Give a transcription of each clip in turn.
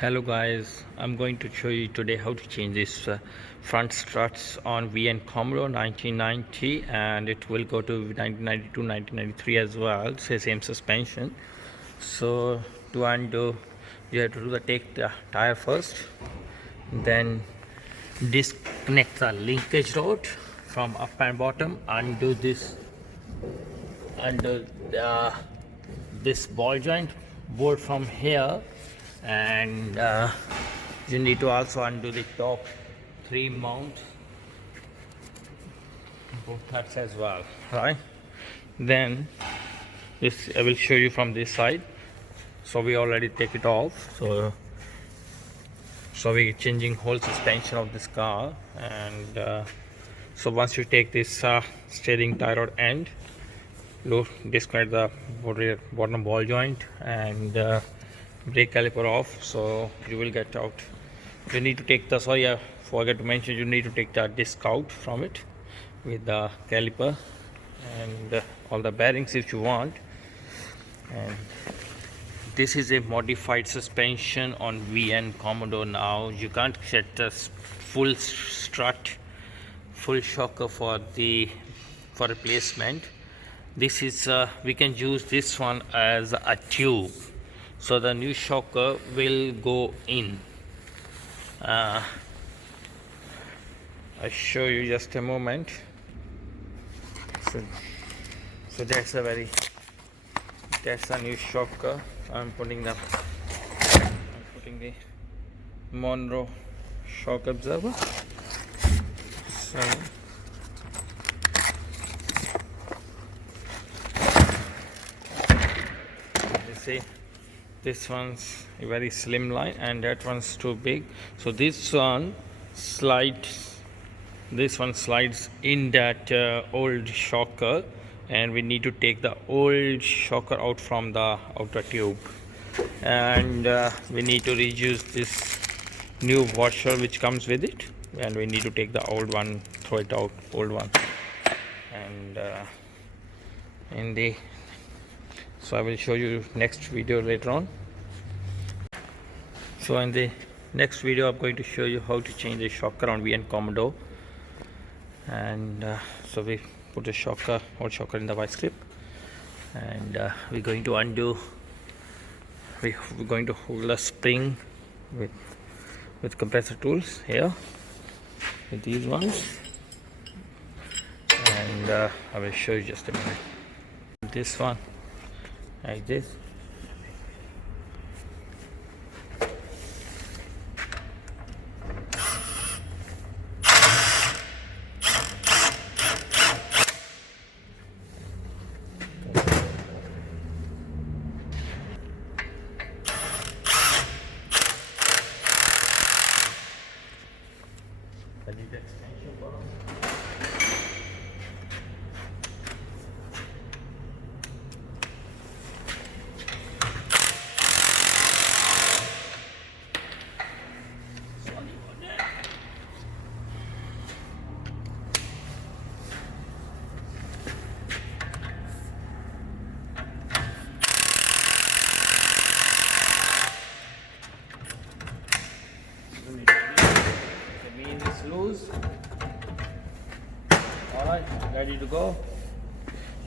Hello guys, I'm going to show you today how to change this front struts on VN Commodore 1990, and it will go to 1992 1993 as well. It's the same suspension. So to undo, you have to take the tire first, then disconnect the linkage rod from up and bottom, undo this ball joint board from here, and you need to also undo the top three mount both nuts as well, right? Then this I will show you from this side. So we already take it off, so we're changing whole suspension of this car. And so once you take this steering tie rod end, you disconnect the bottom ball joint and brake caliper off, so you will get out. You need to take the, sorry I forgot to mention, you need to take the disc out from it with the caliper and all the bearings if you want. And this is a modified suspension on VN Commodore. Now you can't set the full strut, full shocker for replacement. This is we can use this one as a tube, so the new shocker will go in. I'll show you just a moment. So that's a new shocker. I'm putting the Monroe shock absorber. So you see, this one's a very slim line and that one's too big, so this one slides in that old shocker, and we need to take the old shocker out from the outer tube, and we need to reuse this new washer which comes with it, and we need to take the old one, throw it out, old one. And so I will show you next video later on. So in the next video I'm going to show you how to change the shocker on VN Commodore. And so we put the old shocker in the vice grip, and we're going to undo. We're going to hold a spring with compressor tools here, with these ones, and I will show you just a minute. This one like this. I need the extension bottom. Loose. Alright, ready to go.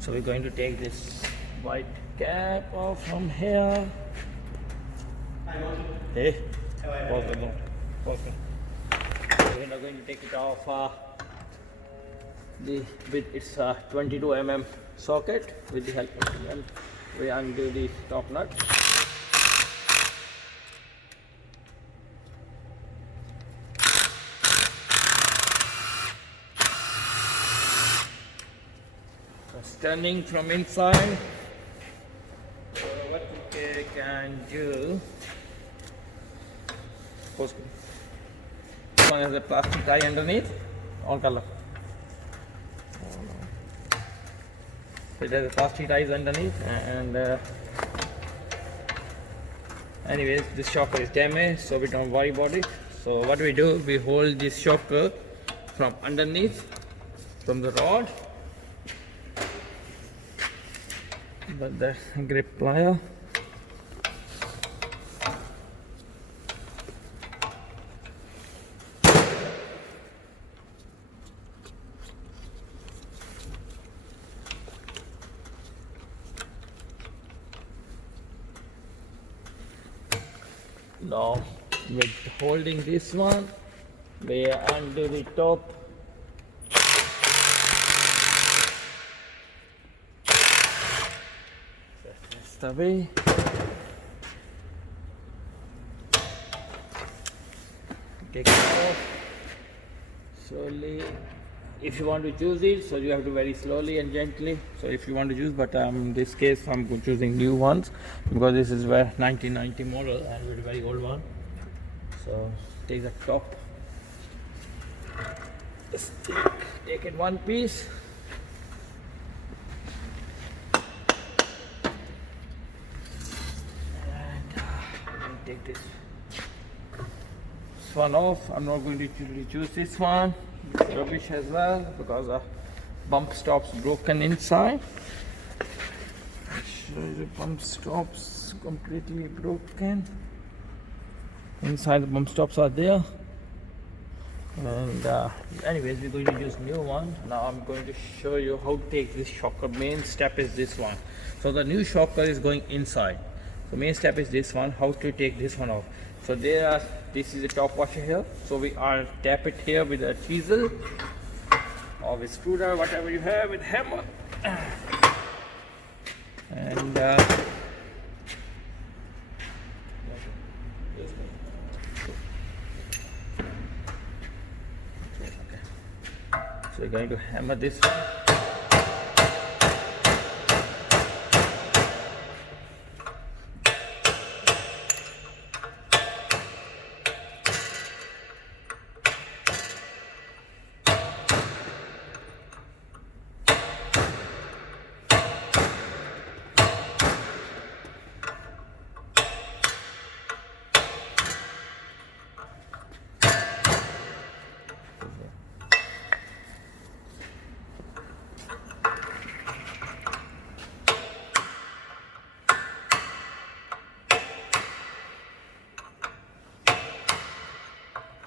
So we're going to take this white cap off from here. Hey, we're now going to take it off with its 22 mm socket. With the help of the we undo the top nut. Turning from inside. So what we can do, this one has a plastic tie underneath, all color. It has a plastic ties underneath, and anyways, this shocker is damaged, so we don't worry about it. So what we do, we hold this shocker from underneath, from the rod, but the grip plier, Now with holding this one, we undo the top. That's the way. Take it off slowly. If you want to choose it, so you have to very slowly and gently. So if you want to choose, but in this case I'm choosing new ones because this is where 1990 model and with a very old one. So take the top. Just take it one piece. And take this one off. I'm not going to choose this one. It's rubbish as well because the bump stops broken inside. I'll show you the bump stops completely broken. Inside the bump stops are there. And anyways, we're going to use new one. Now I'm going to show you how to take this shocker. Main step is this one. So the new shocker is going inside. The main step is this one, how to take this one off. So this is the top washer here. So we are tap it here with a chisel or with screwdriver, whatever you have, with hammer. And so we're going to hammer this one.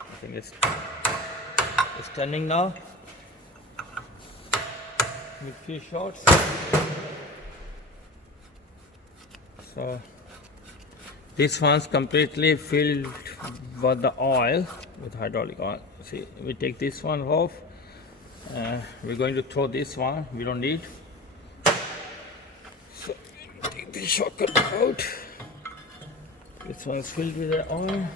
I think it's turning now with few shots. So this one's completely filled with the oil, with hydraulic oil. See, we take this one off. We're going to throw this one, we don't need. So take the shocker out. This one is filled with the oil.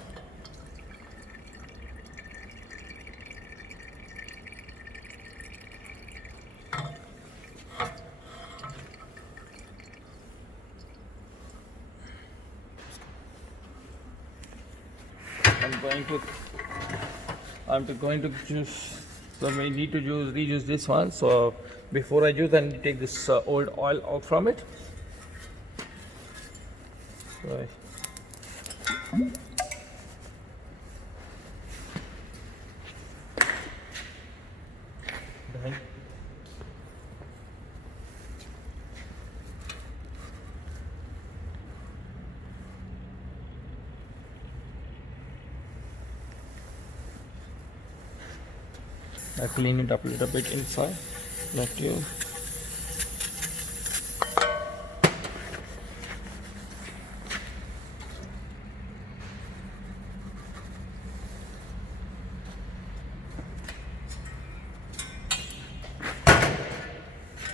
I'm going to choose. So we need to reuse this one. So before I use, I need to take this old oil out from it. So I clean it up a little bit inside, like you.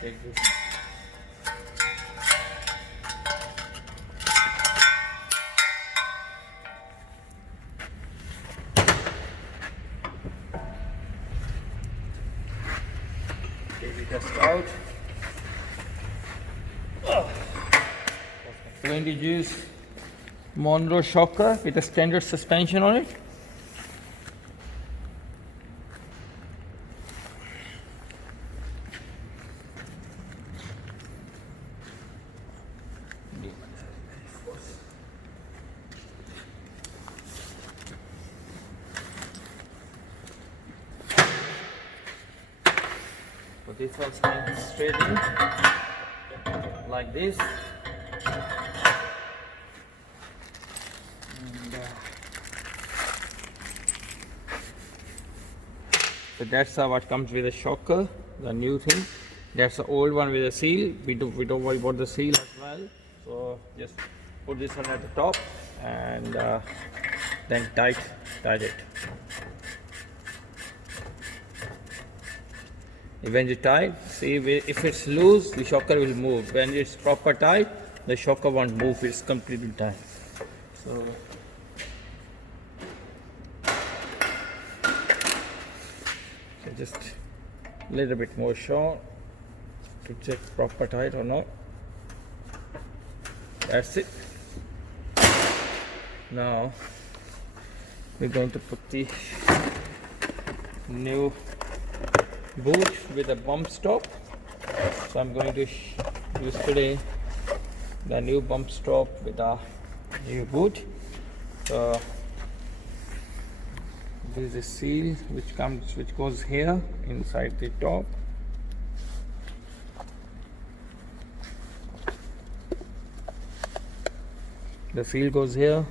Take this. Just out. We're going to use Monroe shocker with a standard suspension on it. So this one stands straight in like this. And, so that's what comes with a shocker, the new thing. That's the old one with a seal. We don't worry about the seal as well. So just put this one at the top and then tight it. When you tight, see if it's loose, the shocker will move. When it's proper tight, the shocker won't move. It's completely tight. So just a little bit more short to check proper tight or not. That's it. Now we're going to put the new boot with a bump stop. So I'm going to use today the new bump stop with a new boot. So there is a seal which goes here inside the top. The seal goes here,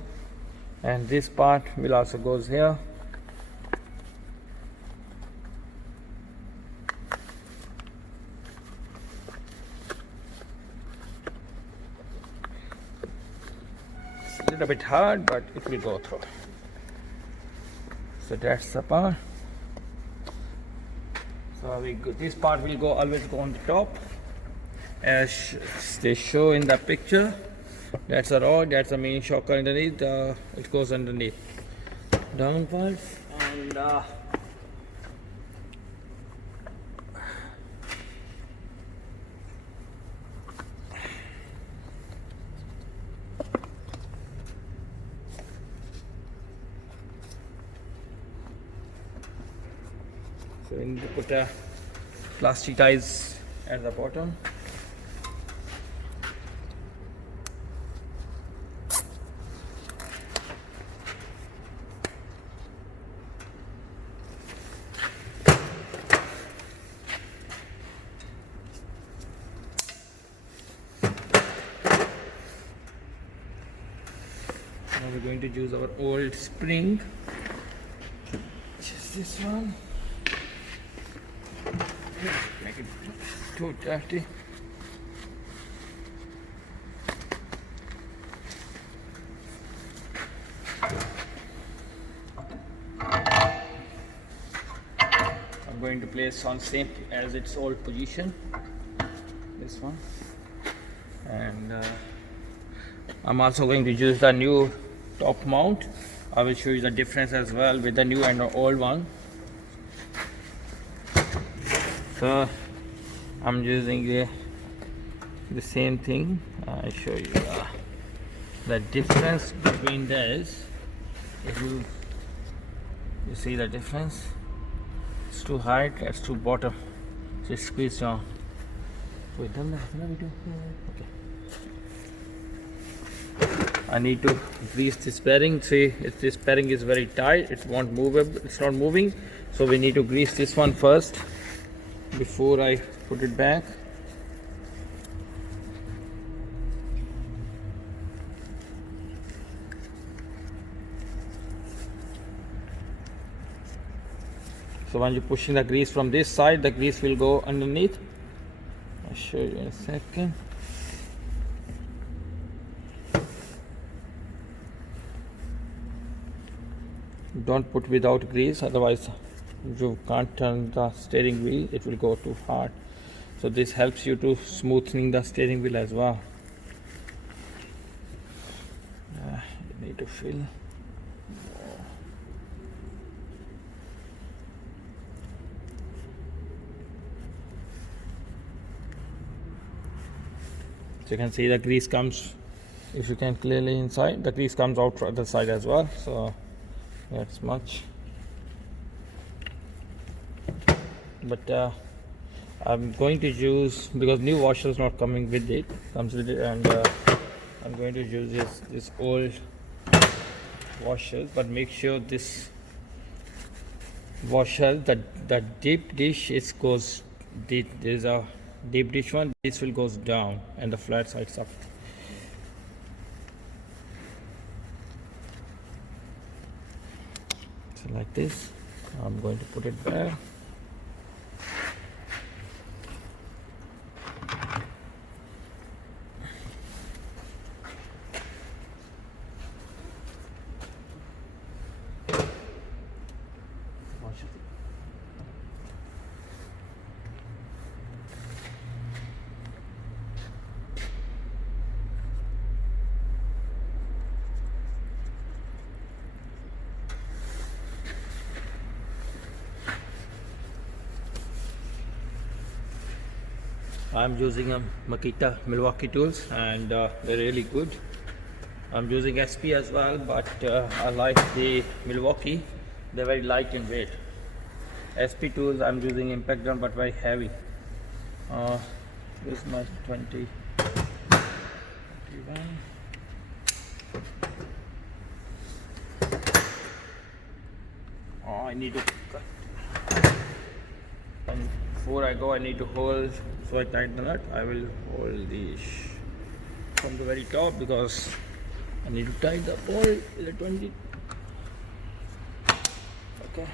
and this part will also goes here. It's a little bit hard, but it will go through. So that's the part. So this part will always go on the top, as they show in the picture. That's a rod. That's the main shocker underneath. It goes underneath. Down part and so we need to put a plastic ties at the bottom. Now we're going to use our old spring, just this one. Make it too dirty. I'm going to place on same as its old position, this one, and I'm also going to use the new top mount. I will show you the difference as well with the new and the old one. So I'm using the same thing. I'll show you the difference between this. If you see the difference, it's too high, it's too bottom, so squeeze down. Okay. I need to grease this bearing. See, if this bearing is very tight, it won't move. It's not moving, so we need to grease this one first before I put it back. So when you're pushing the grease from this side, the grease will go underneath. I'll show you in a second. Don't put without grease, otherwise you can't turn the steering wheel, it will go too hard. So this helps you to smoothing the steering wheel as well. You need to fill. So you can see the grease comes, if you can clearly inside, the grease comes out from the side as well. So that's much. But I'm going to use, because new washer is not coming with it, comes with it, and I'm going to use this old washers. But make sure this washer, the deep dish, it goes deep. There's a deep dish one. This will goes down, and the flat sides up. So like this, I'm going to put it there. I'm using a Makita Milwaukee tools, and they're really good. I'm using SP as well, but I like the Milwaukee. They're very light in weight. SP tools I'm using impact gun, but very heavy. This is my 20. 21. I need to cut. And before I go, I need to hold. So I tighten the nut. I will hold this from the very top because I need to tighten the ball with the 20. Okay.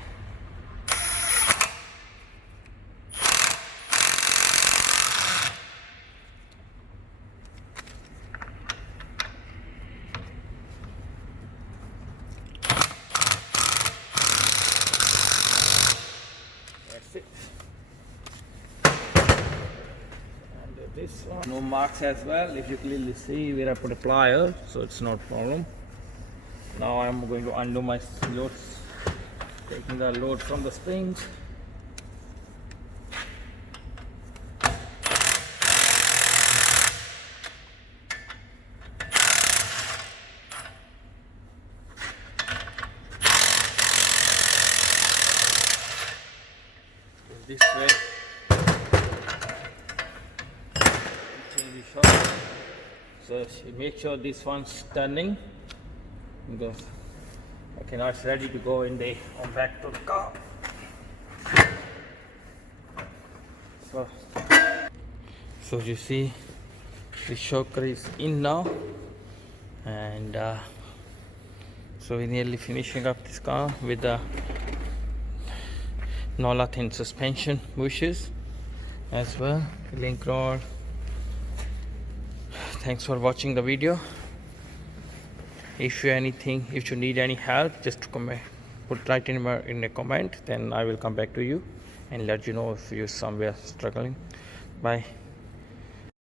That's it. And this one, no marks as well. If you clearly see where I put a plier, so it's not a problem. Now I'm going to undo my loads, taking the load from the springs. This way, change the shot. So make sure this one's turning because okay, now it's ready to go in the back to the car. So you see the shocker is in now, and so we're nearly finishing up this car with the Nola thin suspension bushes as well, link rod. Thanks for watching the video. If you need any help, just comment, write in a comment, then I will come back to you and let you know if you're somewhere struggling. Bye.